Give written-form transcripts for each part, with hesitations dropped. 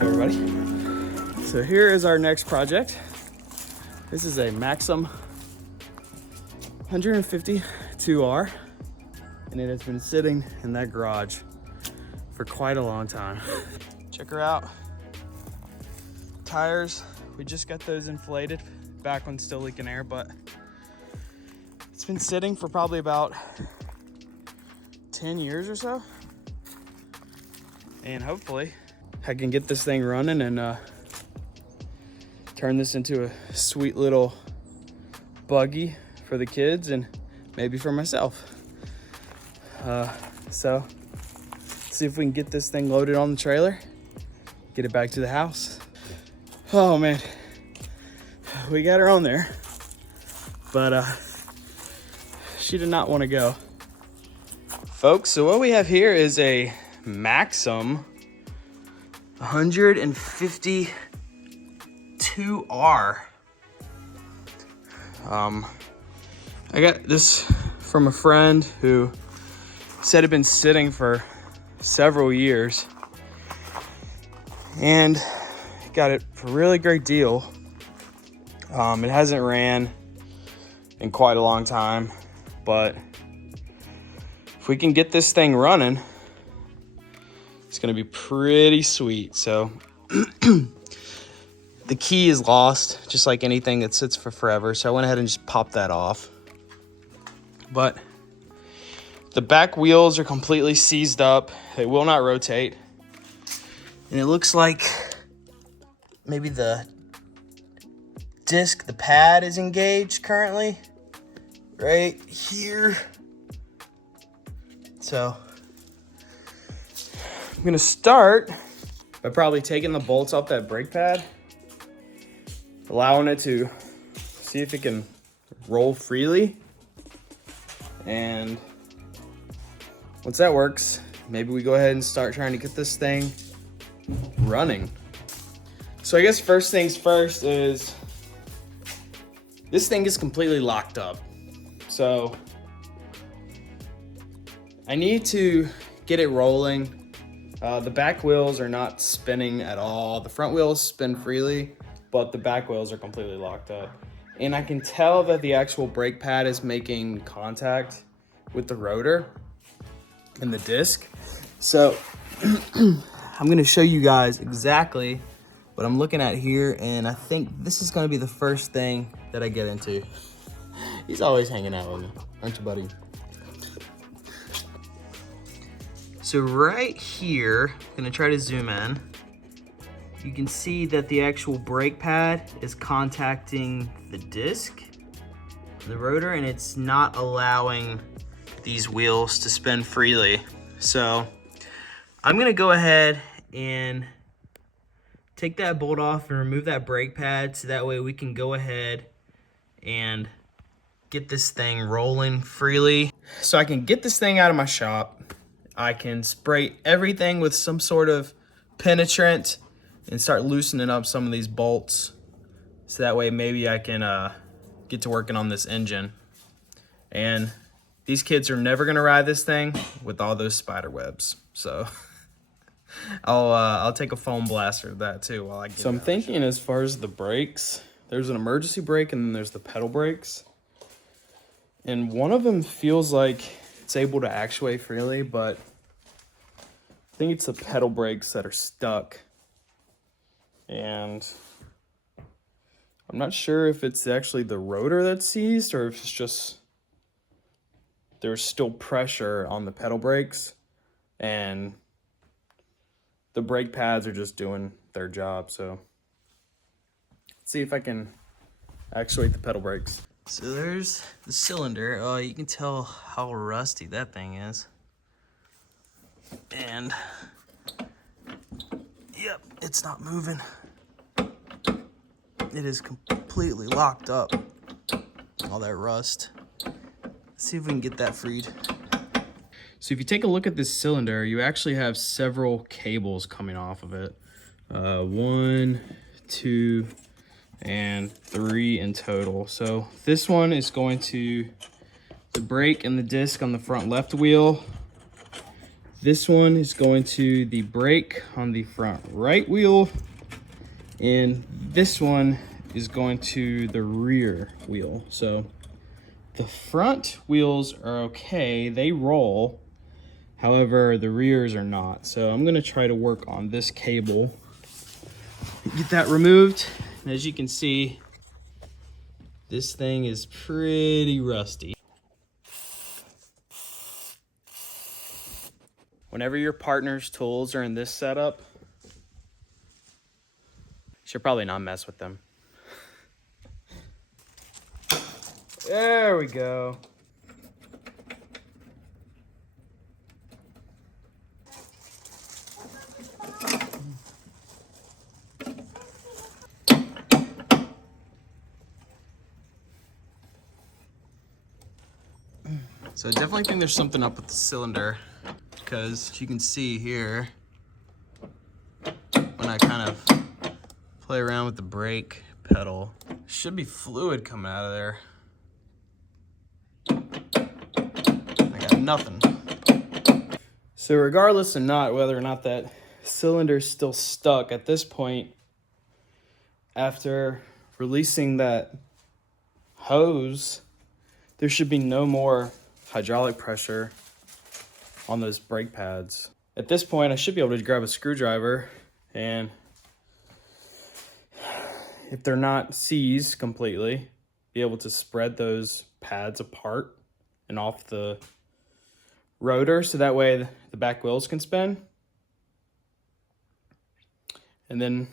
up, everybody? So here is our next project. This is a Maxxam 152R, and it has been sitting in that garage for quite a long time. Check her out. Tires, we just got those inflated. Back one's still leaking air, but it's been sitting for probably about 10 years or so. And hopefully I can get this thing running and turn this into a sweet little buggy for the kids and maybe for myself. So let's see if we can get this thing loaded on the trailer, get it back to the house. Oh man, we got her on there, but she did not want to go. Folks, so what we have here is a Maxxam 152R. I got this from a friend who said it had been sitting for several years and got it for a really great deal. It hasn't ran in quite a long time, but if we can get this thing running, it's gonna be pretty sweet. So the key is lost, just like anything that sits for forever. So I went ahead and just popped that off. But the back wheels are completely seized up. They will not rotate. And it looks like maybe the disc, the pad is engaged currently right here. So I'm gonna start by probably taking the bolts off that brake pad, allowing it to see if it can roll freely. And once that works, maybe we go ahead and start trying to get this thing running. So I guess first things first is this thing is completely locked up. So I need to get it rolling. The back wheels are not spinning at all. The front wheels spin freely, but the back wheels are completely locked up. And I can tell that the actual brake pad is making contact with the rotor and the disc. So I'm gonna show you guys exactly what I'm looking at here, and I think this is gonna be the first thing that I get into. He's always hanging out with me, aren't you, buddy? So right here, I'm gonna try to zoom in. You can see that the actual brake pad is contacting the disc, the rotor, and it's not allowing these wheels to spin freely. So I'm gonna go ahead and take that bolt off and remove that brake pad so that way we can go ahead and get this thing rolling freely. So I can get this thing out of my shop. I can spray everything with some sort of penetrant and start loosening up some of these bolts. So that way maybe I can get to working on this engine. And these kids are never gonna ride this thing with all those spider webs. So I'll take a foam blaster of that too while I get. So I'm thinking as far as the brakes, there's an emergency brake and then there's the pedal brakes. And one of them feels like it's able to actuate freely, but I think it's the pedal brakes that are stuck. And I'm not sure if it's actually the rotor that's seized or if it's just there's still pressure on the pedal brakes and the brake pads are just doing their job. So let's see if I can actuate the pedal brakes. So there's the cylinder. Oh, you can tell how rusty that thing is. And yep, it's not moving. It is completely locked up. All that rust. Let's see if we can get that freed. So if you take a look at this cylinder, you actually have several cables coming off of it. 1, 2, and 3 in total. So this one is going to the brake and the disc on the front left wheel. This one is going to the brake on the front right wheel, and this one is going to the rear wheel. So the front wheels are okay, they roll. However, the rears are not. So I'm gonna try to work on this cable, get that removed. And as you can see, this thing is pretty rusty. Whenever your partner's tools are in this setup, you should probably not mess with them. There we go. So I definitely think there's something up with the cylinder, because you can see here, when I kind of play around with the brake pedal, should be fluid coming out of there. I got nothing. So regardless of whether or not that cylinder is still stuck at this point, after releasing that hose, there should be no more hydraulic pressure on those brake pads. At this point, I should be able to grab a screwdriver, and if they're not seized completely, be able to spread those pads apart and off the rotor, so that way the back wheels can spin, and then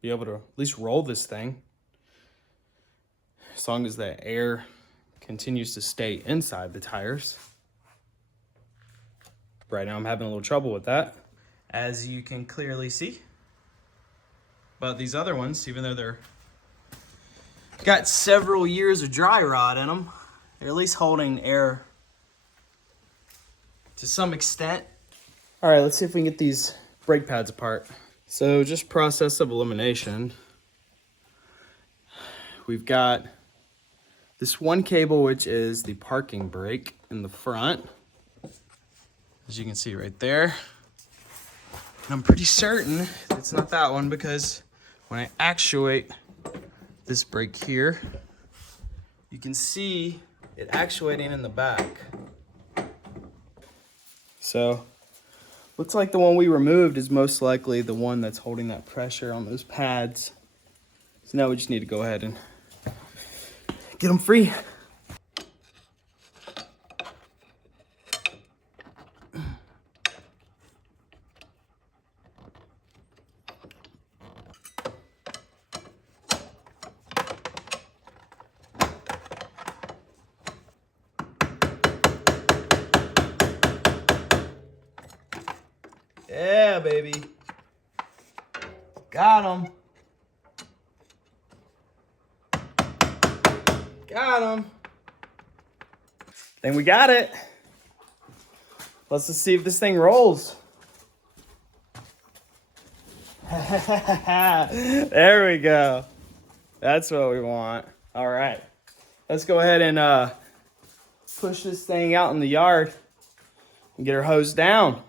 be able to at least roll this thing, as long as the air continues to stay inside the tires. Right now I'm having a little trouble with that, as you can clearly see. But these other ones, even though they're got several years of dry rot in them, they're at least holding air to some extent. All right, let's see if we can get these brake pads apart. So just process of elimination. We've got this one cable, which is the parking brake in the front, as you can see right there. And I'm pretty certain it's not that one, because when I actuate this brake here, you can see it actuating in the back. So looks like the one we removed is most likely the one that's holding that pressure on those pads. So now we just need to go ahead and get them free. Yeah, baby. Got him. Got him. Then we got it. Let's just see if this thing rolls. There we go. That's what we want. All right. Let's go ahead and push this thing out in the yard and get her hosed down.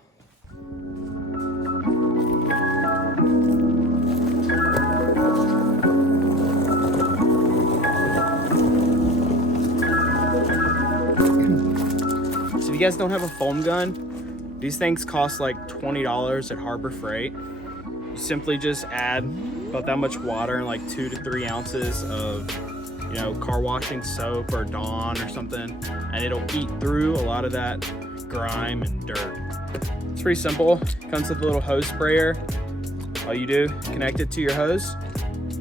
If you guys don't have a foam gun, these things cost like $20 at Harbor Freight. You simply just add about that much water and like 2 to 3 ounces of, car washing soap or Dawn or something, and it'll eat through a lot of that grime and dirt. It's pretty simple. It comes with a little hose sprayer. All you do, connect it to your hose,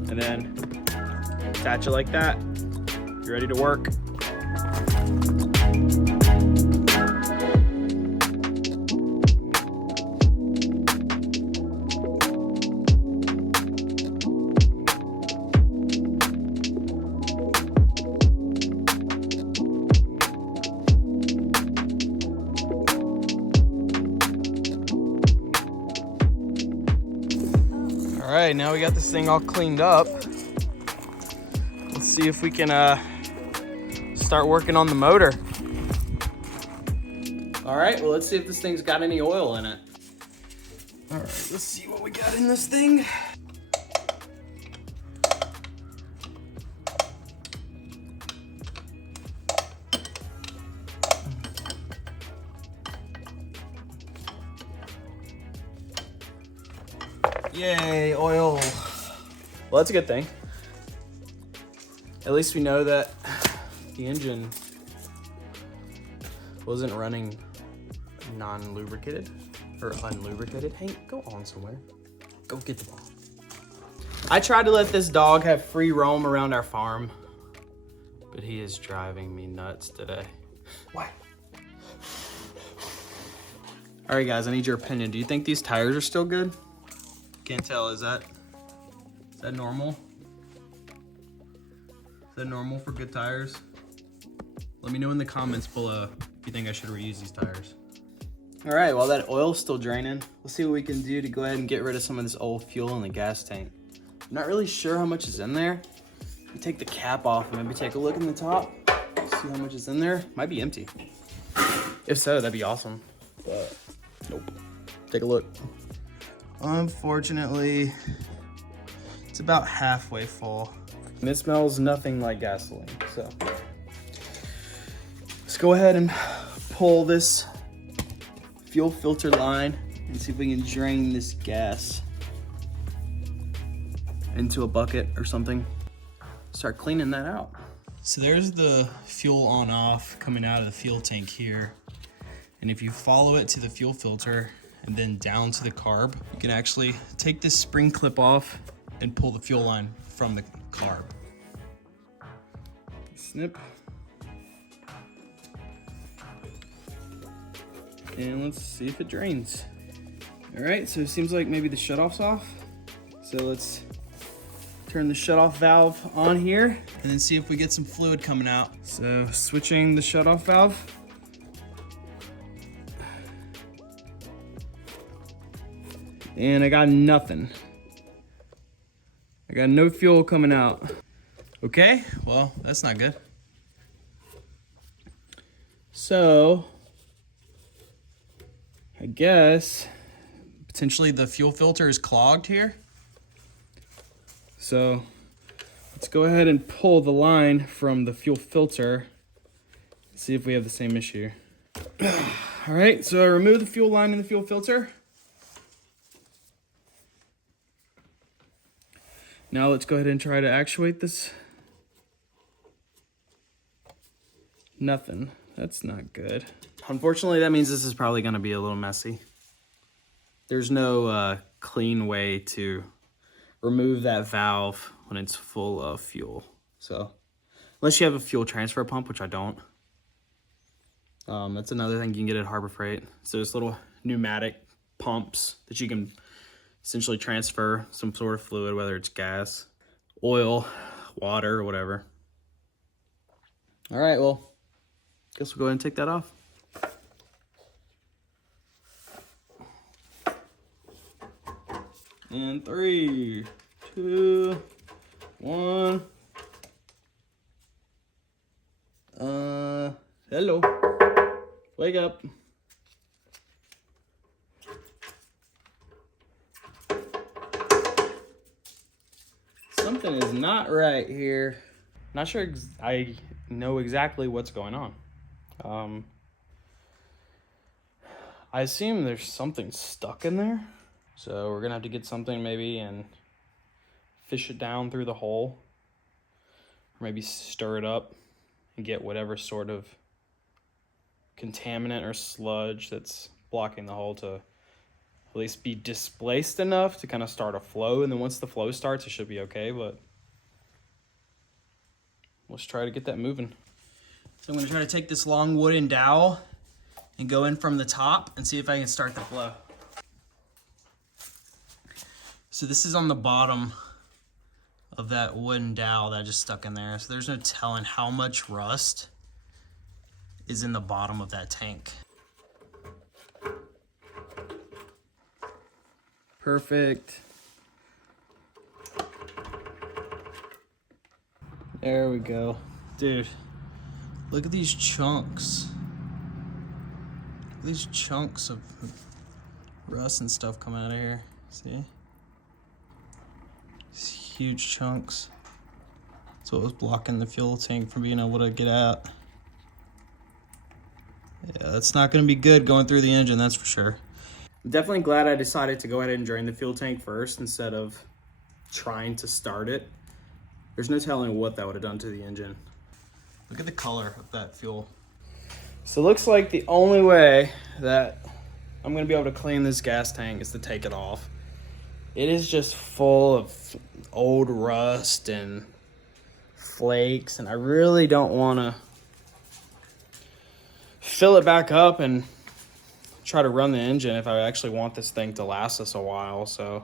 and then attach it like that. You're ready to work. All right, now we got this thing all cleaned up. Let's see if we can start working on the motor. All right, well, let's see if this thing's got any oil in it. All right, let's see what we got in this thing. Yay, oil. Well, that's a good thing. At least we know that the engine wasn't running non-lubricated or unlubricated. Hank, go on somewhere. Go get the ball. I tried to let this dog have free roam around our farm, but he is driving me nuts today. Why? All right, guys, I need your opinion. Do you think these tires are still good? Can't tell, is that normal? Is that normal for good tires? Let me know in the comments below if you think I should reuse these tires. All right, while that oil's still draining, let's see what we can do to go ahead and get rid of some of this old fuel in the gas tank. I'm not really sure how much is in there. Let me take the cap off and maybe take a look in the top, see how much is in there. Might be empty. If so, that'd be awesome, but nope. Take a look. Unfortunately, it's about halfway full. And it smells nothing like gasoline, so. Let's go ahead and pull this fuel filter line and see if we can drain this gas into a bucket or something. Start cleaning that out. So there's the fuel on off coming out of the fuel tank here. And if you follow it to the fuel filter and then down to the carb, you can actually take this spring clip off and pull the fuel line from the carb. Snip. And let's see if it drains. All right, so it seems like maybe the shutoff's off. So let's turn the shutoff valve on here and then see if we get some fluid coming out. So switching the shutoff valve. And I got nothing. I got no fuel coming out. Okay, well, that's not good. So, I guess potentially the fuel filter is clogged here. So, let's go ahead and pull the line from the fuel filter and see if we have the same issue. All right, so I removed the fuel line in the fuel filter. Now let's go ahead and try to actuate this. Nothing. That's not good. Unfortunately, that means this is probably going to be a little messy. There's no clean way to remove that valve when it's full of fuel. So, unless you have a fuel transfer pump, which I don't. That's another thing you can get at Harbor Freight. So there's little pneumatic pumps that you can essentially transfer some sort of fluid, whether it's gas, oil, water, or whatever. All right, well, guess we'll go ahead and take that off. And 3, 2, 1. Hello. Wake up. Something is not right here. Not sure I know exactly what's going on. I assume there's something stuck in there. So we're gonna have to get something maybe and fish it down through the hole. Or maybe stir it up and get whatever sort of contaminant or sludge that's blocking the hole to at least be displaced enough to kind of start a flow. And then once the flow starts, it should be okay, but let's try to get that moving. So I'm gonna try to take this long wooden dowel and go in from the top and see if I can start the flow. So this is on the bottom of that wooden dowel that I just stuck in there. So there's no telling how much rust is in the bottom of that tank. Perfect. There we go. Dude, look at these chunks. these chunks of rust and stuff come out of here. See? These huge chunks. That's what was blocking the fuel tank from being able to get out. Yeah, that's not going to be good going through the engine, that's for sure. I'm definitely glad I decided to go ahead and drain the fuel tank first instead of trying to start it. There's no telling what that would have done to the engine. Look at the color of that fuel. So it looks like the only way that I'm going to be able to clean this gas tank is to take it off. It is just full of old rust and flakes, and I really don't want to fill it back up and try to run the engine if I actually want this thing to last us a while. So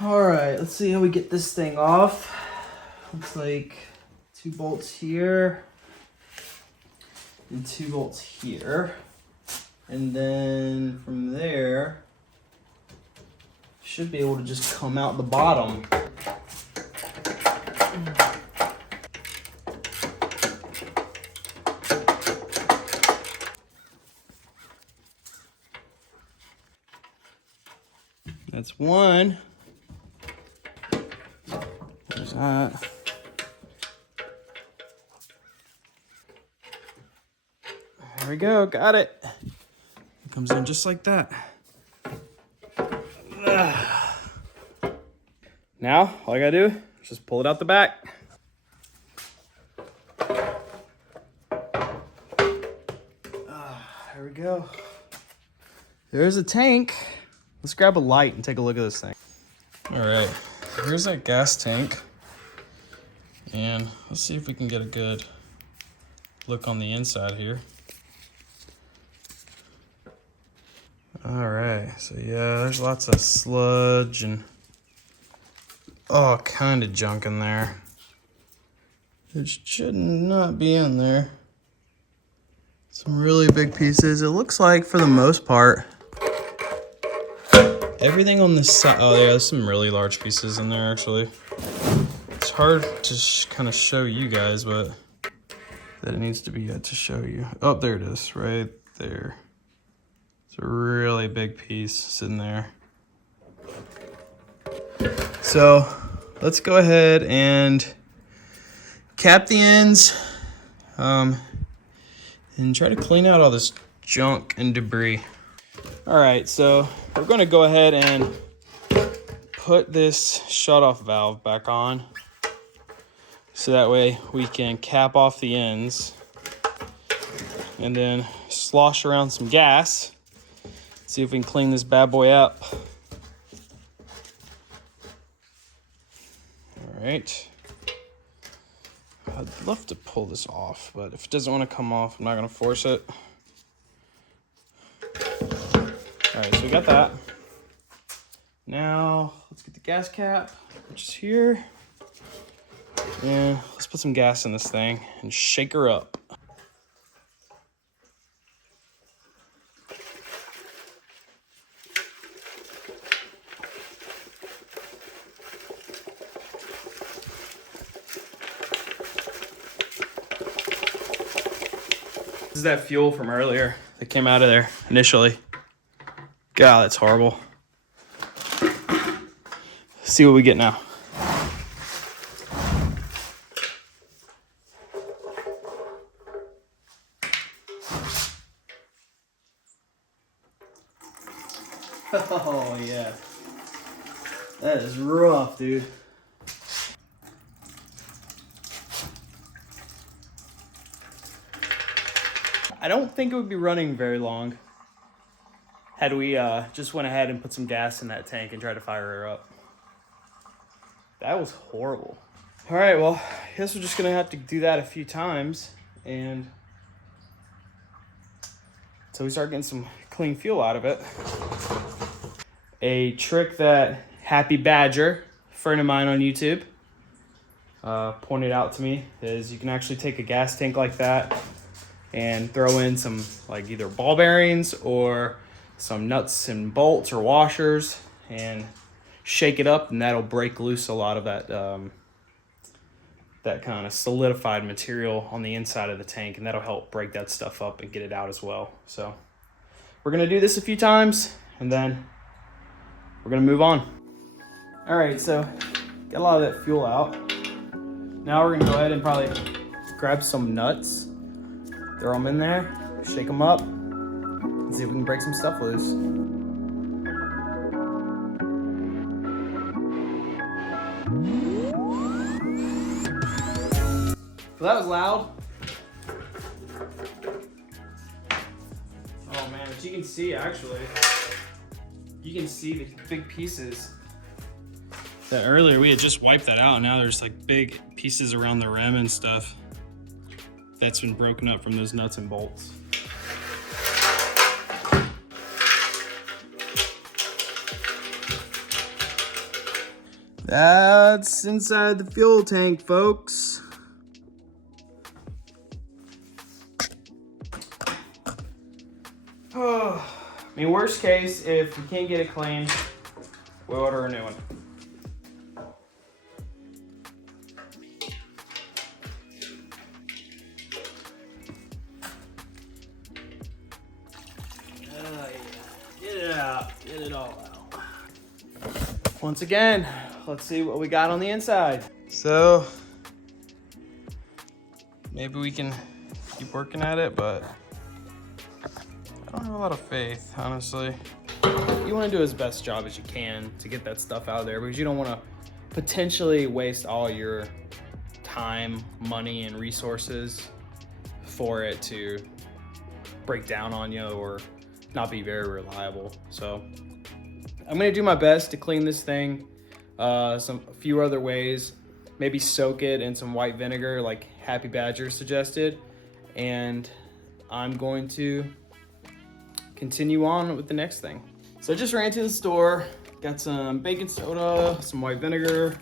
all right, let's see how we get this thing off. Looks like 2 bolts here and 2 bolts here, and then from there should be able to just come out the bottom. That's one. There's that. There we go, got it. It comes in just like that. Now, all I gotta do is just pull it out the back. There we go. There's a tank. Let's grab a light and take a look at this thing. All right, here's that gas tank. And let's see if we can get a good look on the inside here. All right, so yeah, there's lots of sludge and all kind of junk in there. It should not be in there. Some really big pieces. It looks like, for the most part, everything on this side. Oh yeah, there's some really large pieces in there actually. It's hard to kind of show you guys, but that it needs to be to show you. Oh, there it is, right there. It's a really big piece sitting there. So let's go ahead and cap the ends and try to clean out all this junk and debris. All right, so we're gonna go ahead and put this shut-off valve back on so that way we can cap off the ends and then slosh around some gas. See if we can clean this bad boy up. All right. I'd love to pull this off, but if it doesn't want to come off, I'm not going to force it. All right, so we got that. Now, let's get the gas cap, which is here. And let's put some gas in this thing and shake her up. This is that fuel from earlier that came out of there initially. God, that's horrible. Let's see what we get now. Oh yeah, that is rough, dude. I don't think it would be running very long had we just went ahead and put some gas in that tank and tried to fire her up. That was horrible. All right, well, I guess we're just gonna have to do that a few times and until we start getting some clean fuel out of it. A trick that Happy Badger, a friend of mine on YouTube, pointed out to me is you can actually take a gas tank like that and throw in some like either ball bearings or some nuts and bolts or washers and shake it up, and that'll break loose a lot of that that kind of solidified material on the inside of the tank, and that'll help break that stuff up and get it out as well. So we're gonna do this a few times and then we're gonna move on. All right, so got a lot of that fuel out. Now we're gonna go ahead and probably grab some nuts, throw them in there, shake them up, and see if we can break some stuff loose. So that was loud. Oh man, but you can see actually, you can see the big pieces. That earlier we had just wiped that out. Now there's like big pieces around the rim and stuff that's been broken up from those nuts and bolts. That's inside the fuel tank, folks. Oh, I mean, worst case, if we can't get it clean, we'll order a new one. Get it out. Get it all out. Once again, let's see what we got on the inside. So, maybe we can keep working at it, but I don't have a lot of faith, honestly. You want to do as best job as you can to get that stuff out of there because you don't want to potentially waste all your time, money, and resources for it to break down on you or not be very reliable. So I'm going to do my best to clean this thing a few other ways. Maybe soak it in some white vinegar like Happy Badger suggested. And I'm going to continue on with the next thing. So I just ran to the store, got some baking soda, some white vinegar.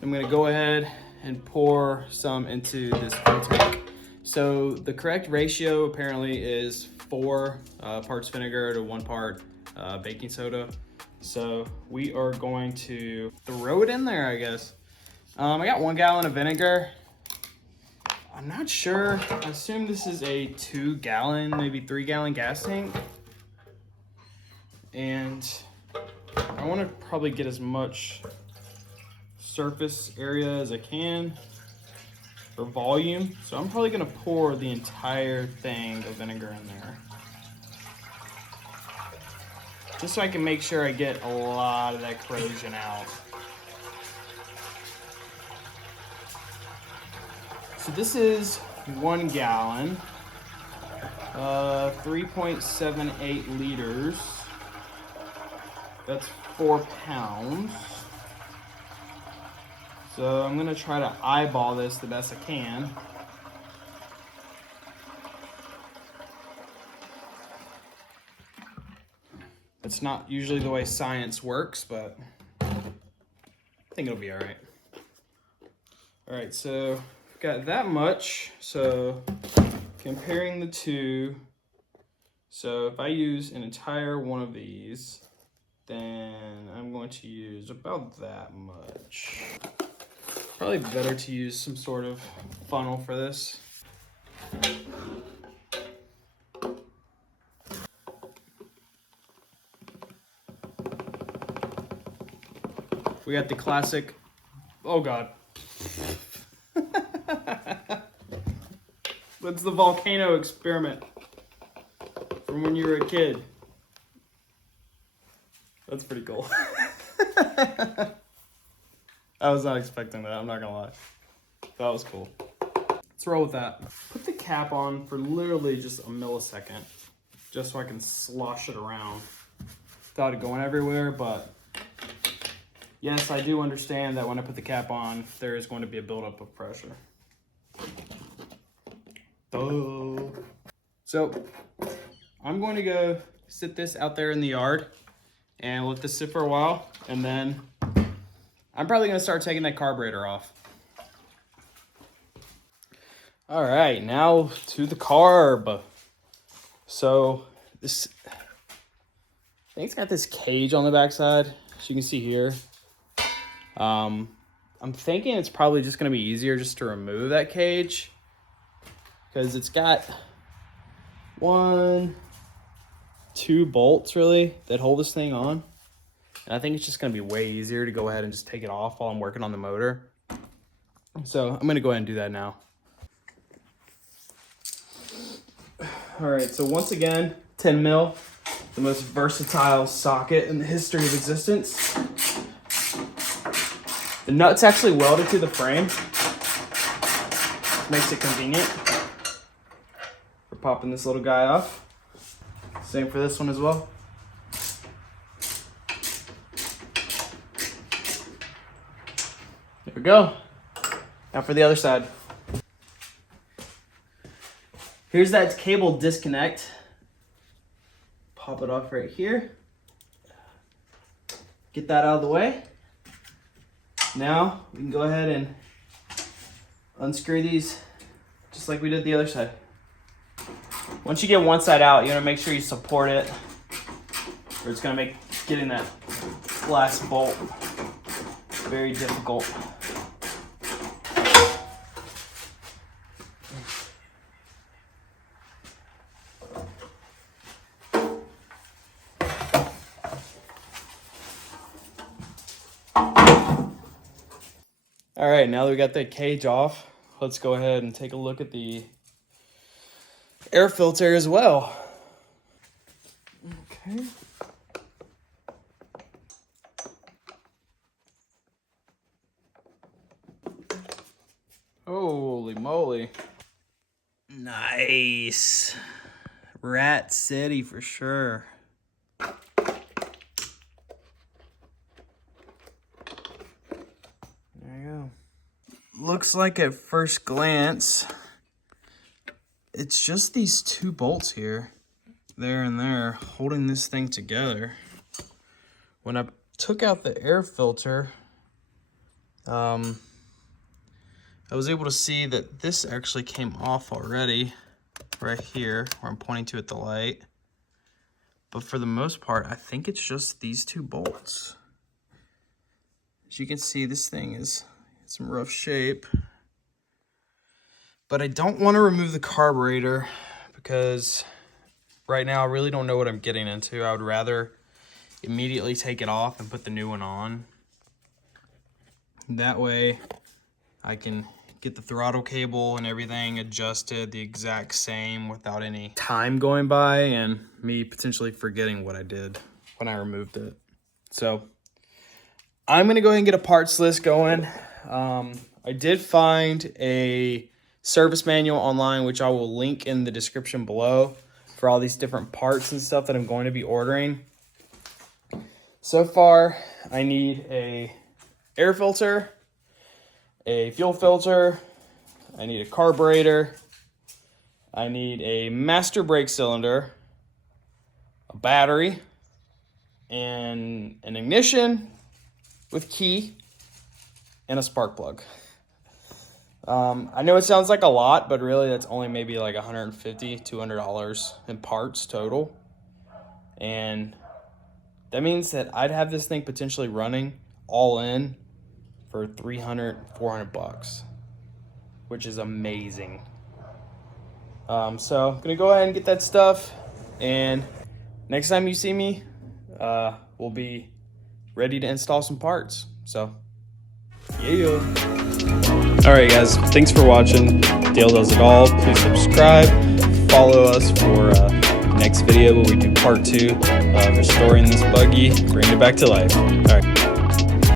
I'm gonna go ahead and pour some into this fuel tank. So the correct ratio apparently is 4 parts vinegar to 1 part baking soda. So we are going to throw it in there, I guess. I got 1 gallon of vinegar. I'm not sure. I assume this is a 2 gallon, maybe 3 gallon gas tank. And I want to probably get as much surface area as I can for volume. So I'm probably going to pour the entire thing of vinegar in there. Just so I can make sure I get a lot of that corrosion out. So this is 1 gallon, 3.78 liters. That's 4 pounds. So I'm gonna try to eyeball this the best I can. It's not usually the way science works, but I think it'll be all right. All right, so I've got that much. So comparing the two, so if I use an entire one of these, then I'm going to use about that much. Probably better to use some sort of funnel for this. We got the classic, oh God. What's the volcano experiment from when you were a kid? That's pretty cool. I was not expecting that, I'm not gonna lie. That was cool. Let's roll with that. Put the cap on for literally just a millisecond, just so I can slosh it around without it going everywhere, but yes, I do understand that when I put the cap on, there is going to be a buildup of pressure. So I'm going to go sit this out there in the yard and let this sit for a while, and then I'm probably gonna start taking that carburetor off. All right, now to the carb. So this thing's got this cage on the backside, as you can see here. I'm thinking it's probably just gonna be easier just to remove that cage, because it's got 1, 2 bolts really that hold this thing on. And I think it's just gonna be way easier to go ahead and just take it off while I'm working on the motor. So I'm gonna go ahead and do that now. All right, so once again, 10 mil, the most versatile socket in the history of existence. The nut's actually welded to the frame. Makes it convenient for popping this little guy off. Same for this one as well. There we go. Now for the other side. Here's that cable disconnect. Pop it off right here. Get that out of the way. Now we can go ahead and unscrew these just like we did the other side. Once you get one side out, you want to make sure you support it, or it's going to make getting that last bolt very difficult. All right, now that we got the cage off, let's go ahead and take a look at the air filter as well. Okay. Holy moly. Nice. Rat City for sure. Looks like at first glance, it's just these 2 bolts here, there and there, holding this thing together. When I took out the air filter, I was able to see that this actually came off already, right here, where I'm pointing to at the light. But for the most part, I think it's just these 2 bolts. As you can see, this thing is some rough shape, but I don't want to remove the carburetor because right now I really don't know what I'm getting into. I would rather immediately take it off and put the new one on. That way I can get the throttle cable and everything adjusted the exact same without any time going by and me potentially forgetting what I did when I removed it. So I'm gonna go ahead and get a parts list going. I did find a service manual online, which I will link in the description below for all these different parts and stuff that I'm going to be ordering. So far, I need a air filter, a fuel filter, I need a carburetor, I need a master brake cylinder, a battery, and an ignition with key, and a spark plug. I know it sounds like a lot, but really that's only maybe like $150, $200 in parts total. And that means that I'd have this thing potentially running all in for $300, $400, which is amazing. So I'm gonna go ahead and get that stuff, and next time you see me, we'll be ready to install some parts. So yeah. All right, guys, thanks for watching. Dale Does It All. Please subscribe, follow us for next video where we do part 2 of restoring this buggy, bringing it back to life. All right.